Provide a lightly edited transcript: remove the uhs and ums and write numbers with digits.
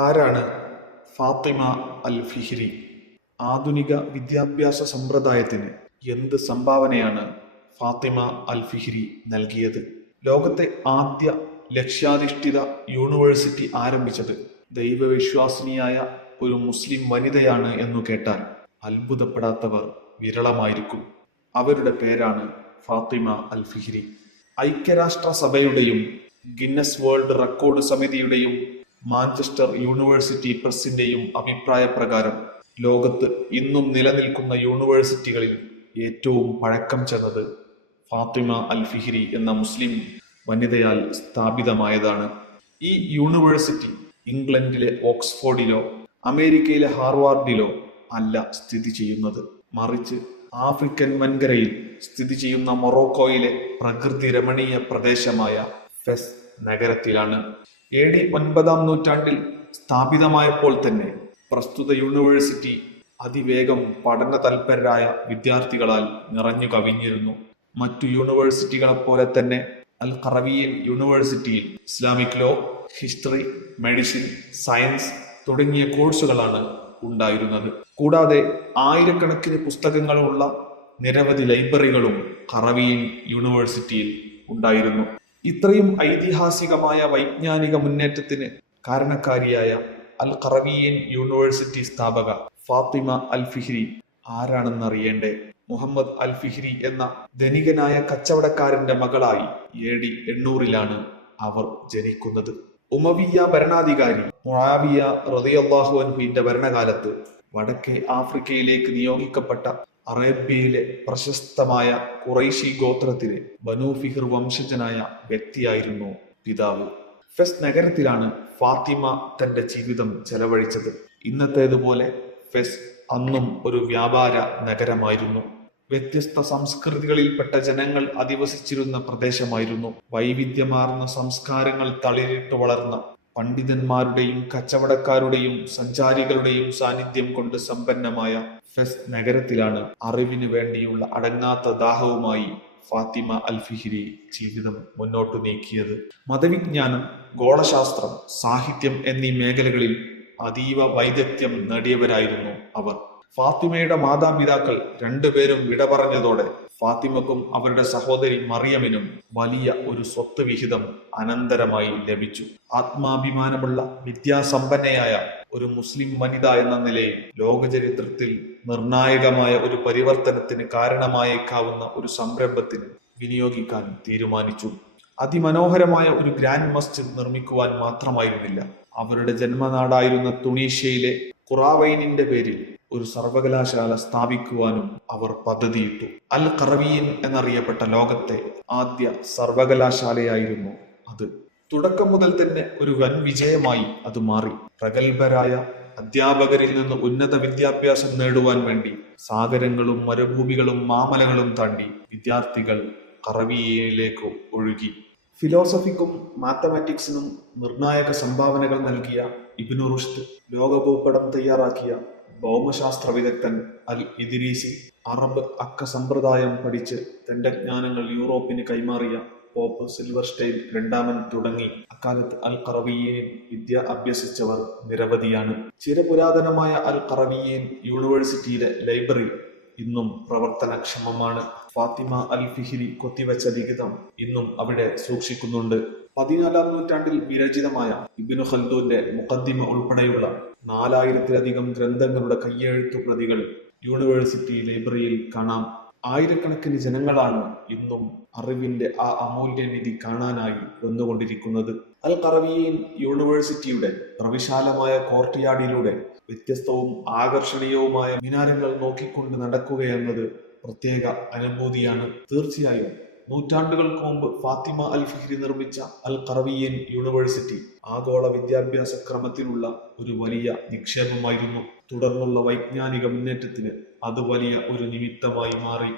ആരാണ് ഫാത്തിമ അൽ ഫിഹ്രി? ആധുനിക വിദ്യാഭ്യാസ സമ്പ്രദായത്തിന് എന്ത് സംഭാവനയാണ് ഫാത്തിമ അൽ ഫിഹ്രി നൽകിയത്? ലോകത്തെ ആദ്യ ലക്ഷ്യാധിഷ്ഠിത യൂണിവേഴ്സിറ്റി ആരംഭിച്ചത് ദൈവവിശ്വാസിനിയായ ഒരു മുസ്ലിം വനിതയാണ് എന്നു കേട്ടാൽ അത്ഭുതപ്പെടാത്തവർ വിരളമായിരിക്കും. അവരുടെ പേരാണ് ഫാത്തിമ അൽ ഫിഹ്രി. ഐക്യരാഷ്ട്ര സഭയുടെയും ഗിന്നസ് വേൾഡ് റെക്കോർഡ് സമിതിയുടെയും മാഞ്ചസ്റ്റർ യൂണിവേഴ്സിറ്റി പ്രസിന്റെയും അഭിപ്രായ പ്രകാരം ലോകത്ത് ഇന്നും നിലനിൽക്കുന്ന യൂണിവേഴ്സിറ്റികളിൽ ഏറ്റവും പഴക്കം ചെന്നത് ഫാത്തിമ അൽ ഫിഹ്രി എന്ന മുസ്ലിം വനിതയാൽ സ്ഥാപിതമായതാണ്. ഈ യൂണിവേഴ്സിറ്റി ഇംഗ്ലണ്ടിലെ ഓക്സ്ഫോർഡിലോ അമേരിക്കയിലെ ഹാർവാർഡിലോ അല്ല സ്ഥിതി ചെയ്യുന്നത്, മറിച്ച് ആഫ്രിക്കൻ വൻകരയിൽ സ്ഥിതി ചെയ്യുന്ന മൊറോക്കോയിലെ പ്രകൃതി രമണീയ പ്രദേശമായ ഫെസ് നഗരത്തിലാണ്. AD 9-ാം നൂറ്റാണ്ടിൽ സ്ഥാപിതമായപ്പോൾ തന്നെ പ്രസ്തുത യൂണിവേഴ്സിറ്റി അതിവേഗം പഠന തൽപരരായ വിദ്യാർത്ഥികളാൽ നിറഞ്ഞു കവിഞ്ഞിരുന്നു. മറ്റു യൂണിവേഴ്സിറ്റികളെപ്പോലെ തന്നെ അൽ ഖറവിയ്യൻ യൂണിവേഴ്സിറ്റിയിൽ Islamic law, history, medicine, science തുടങ്ങിയ കോഴ്സുകളാണ് ഉണ്ടായിരുന്നത്. കൂടാതെ ആയിരക്കണക്കിന് പുസ്തകങ്ങളുള്ള നിരവധി ലൈബ്രറികളും ഖറവിയ്യൻ യൂണിവേഴ്സിറ്റിയിൽ ഉണ്ടായിരുന്നു. ഇത്രയും ഐതിഹാസികമായ വൈജ്ഞാനിക മുന്നേറ്റത്തിന് കാരണക്കാരിയായ അൽ ഖറവിയ്യൻ യൂണിവേഴ്സിറ്റി സ്ഥാപക ഫാത്തിമ അൽ ഫിഹ്രി ആരാണെന്നറിയേണ്ടേ? മുഹമ്മദ് അൽ ഫിഹ്രി എന്ന ധനികനായ കച്ചവടക്കാരന്റെ മകളായി AD 800-ലാണ് അവർ ജനിക്കുന്നത്. ഉമവിയ്യ ഭരണാധികാരി മുആവിയ റളിയല്ലാഹു അൻഹുവിന്റെ ഭരണകാലത്ത് വടക്കേ ആഫ്രിക്കയിലേക്ക് നിയോഗിക്കപ്പെട്ട അറേബ്യയിലെ പ്രശസ്തമായ ഖുറൈശി ഗോത്രത്തിലെ ബനൂ ഫിഹ്ർ വംശജനായ വ്യക്തിയായിരുന്നു പിതാവ്. ഫെസ് നഗരത്തിലാണ് ഫാത്തിമ തന്റെ ജീവിതം ചെലവഴിച്ചത്. ഇന്നത്തേതുപോലെ ഫെസ് അന്നും ഒരു വ്യാപാര നഗരമായിരുന്നു. വ്യത്യസ്ത സംസ്കൃതികളിൽപ്പെട്ട ജനങ്ങൾ അധിവസിച്ചിരുന്ന പ്രദേശമായിരുന്നു. വൈവിധ്യമാർന്ന സംസ്കാരങ്ങൾ തളിരിട്ട് വളർന്ന പണ്ഡിതന്മാരുടെയും കച്ചവടക്കാരുടെയും സഞ്ചാരികളുടെയും സാന്നിധ്യം കൊണ്ട് സമ്പന്നമായ ഫെസ് നഗരത്തിലാണ് അറിവിന് വേണ്ടിയുള്ള അടങ്ങാത്ത ദാഹവുമായി ഫാത്തിമ അൽ ഫിഹ്രി ജീവിതം മുന്നോട്ടു നീക്കിയത്. മതവിജ്ഞാനം, ഗോളശാസ്ത്രം, സാഹിത്യം എന്നീ മേഖലകളിൽ അതീവ വൈദഗ്ധ്യം നേടിയവരായിരുന്നു അവർ. ഫാത്തിമയുടെ മാതാപിതാക്കൾ രണ്ടുപേരും വിട പറഞ്ഞതോടെ ഫാത്തിമക്കും അവരുടെ സഹോദരി മറിയമിനും വലിയ ഒരു സ്വത്ത് വിഹിതം അനന്തരമായി ലഭിച്ചു. ആത്മാഭിമാനമുള്ള വിദ്യാസമ്പന്നയായ ഒരു മുസ്ലിം വനിത എന്ന നിലയിൽ ലോകചരിത്രത്തിൽ നിർണായകമായ ഒരു പരിവർത്തനത്തിന് കാരണമായേക്കാവുന്ന ഒരു സംരംഭത്തിന് വിനിയോഗിക്കാൻ തീരുമാനിച്ചു. അതിമനോഹരമായ ഒരു ഗ്രാൻഡ് മസ്ജിദ് നിർമ്മിക്കുവാൻ മാത്രമായിരുന്നില്ല, അവരുടെ ജന്മനാടായിരുന്ന തുണീഷ്യയിലെ ഖുറാവൈനിന്റെ പേരിൽ ഒരു സർവകലാശാല സ്ഥാപിക്കുവാനും അവർ പദ്ധതിയിട്ടു. അൽ ഖറവിയ്യൻ എന്നറിയപ്പെട്ട ലോകത്തെ ആദ്യ സർവകലാശാലയായിരുന്നു അത്. തുടക്കം മുതൽ തന്നെ ഒരു വൻ വിജയമായി അത് മാറി. പ്രഗത്ഭരായ അധ്യാപകരിൽ നിന്ന് ഉന്നത വിദ്യാഭ്യാസം നേടുവാൻ വേണ്ടി സാഗരങ്ങളും മരുഭൂമികളും മാമലകളും താണ്ടി വിദ്യാർത്ഥികൾ ഖറവിയ്യയിലേക്ക് ഒഴുകി. ഫിലോസഫിക്കും മാത്തമാറ്റിക്സിനും നിർണായക സംഭാവനകൾ നൽകിയ ഇബ്നു റുഷ്ദ്, ലോകഭൂപടം തയ്യാറാക്കിയ ഭൗമശാസ്ത്ര വിദഗ്ധൻ അൽ ഇദ്രീസി, അറബ് അക്ക സമ്പ്രദായം പഠിച്ച് തന്റെ ജ്ഞാനങ്ങൾ യൂറോപ്പിന് കൈമാറിയ പോപ്പ് സിൽവർസ്റ്റൈൻ രണ്ടാമൻ തുടങ്ങി അക്കാലത്ത് അൽ ഖറവിയ്യനിൽ വിദ്യ അഭ്യസിച്ചവർ നിരവധിയാണ്. ചിരപുരാതനമായ അൽ ഖറവിയ്യൻ യൂണിവേഴ്സിറ്റിയിലെ ലൈബ്രറി ഇന്നും പ്രവർത്തനക്ഷമമാണ്. ഫാത്തിമ അൽ ഫിഹ്രി കൊത്തിവെച്ച ലിഖിതം ഇന്നും അവിടെ സൂക്ഷിക്കുന്നുണ്ട്. 14-ാം നൂറ്റാണ്ടിൽ വിരചിതമായ ഇബ്നു ഖൽദൂന്റെ മുഖദ്ദിമ ഉൾപ്പെടെയുള്ള 4000-ലധികം ഗ്രന്ഥങ്ങളുടെ കയ്യെഴുത്തു പ്രതികൾ യൂണിവേഴ്സിറ്റി ലൈബ്രറിയിൽ കാണാം. ആയിരക്കണക്കിന് ജനങ്ങളാണ് ഇന്നും അറിവിന്റെ ആ അമൂല്യനിധി കാണാനായി വന്നുകൊണ്ടിരിക്കുന്നത്. അൽ ഖറവിയ്യൻ യൂണിവേഴ്സിറ്റിയുടെ പ്രവിശാലമായ കോർട്ട്യാർഡിലൂടെ വ്യത്യസ്തവും ആകർഷണീയവുമായ മിനാരങ്ങൾ നോക്കിക്കൊണ്ട് നടക്കുകയെന്നത് പ്രത്യേക അനുഭൂതിയാണ്. തീർച്ചയായും നൂറ്റാണ്ടുകൾക്ക് മുമ്പ് ഫാത്തിമ അൽ ഫിഹ്രി നിർമ്മിച്ച അൽ ഖറവിയ്യൻ യൂണിവേഴ്സിറ്റി ആഗോള വിദ്യാഭ്യാസ ക്രമത്തിലുള്ള ഒരു വലിയ നിക്ഷേപമായിരുന്നു. തുടർന്നുള്ള വൈജ്ഞാനിക മുന്നേറ്റത്തിന് അത് വലിയ ഒരു നിമിത്തമായി മാറി.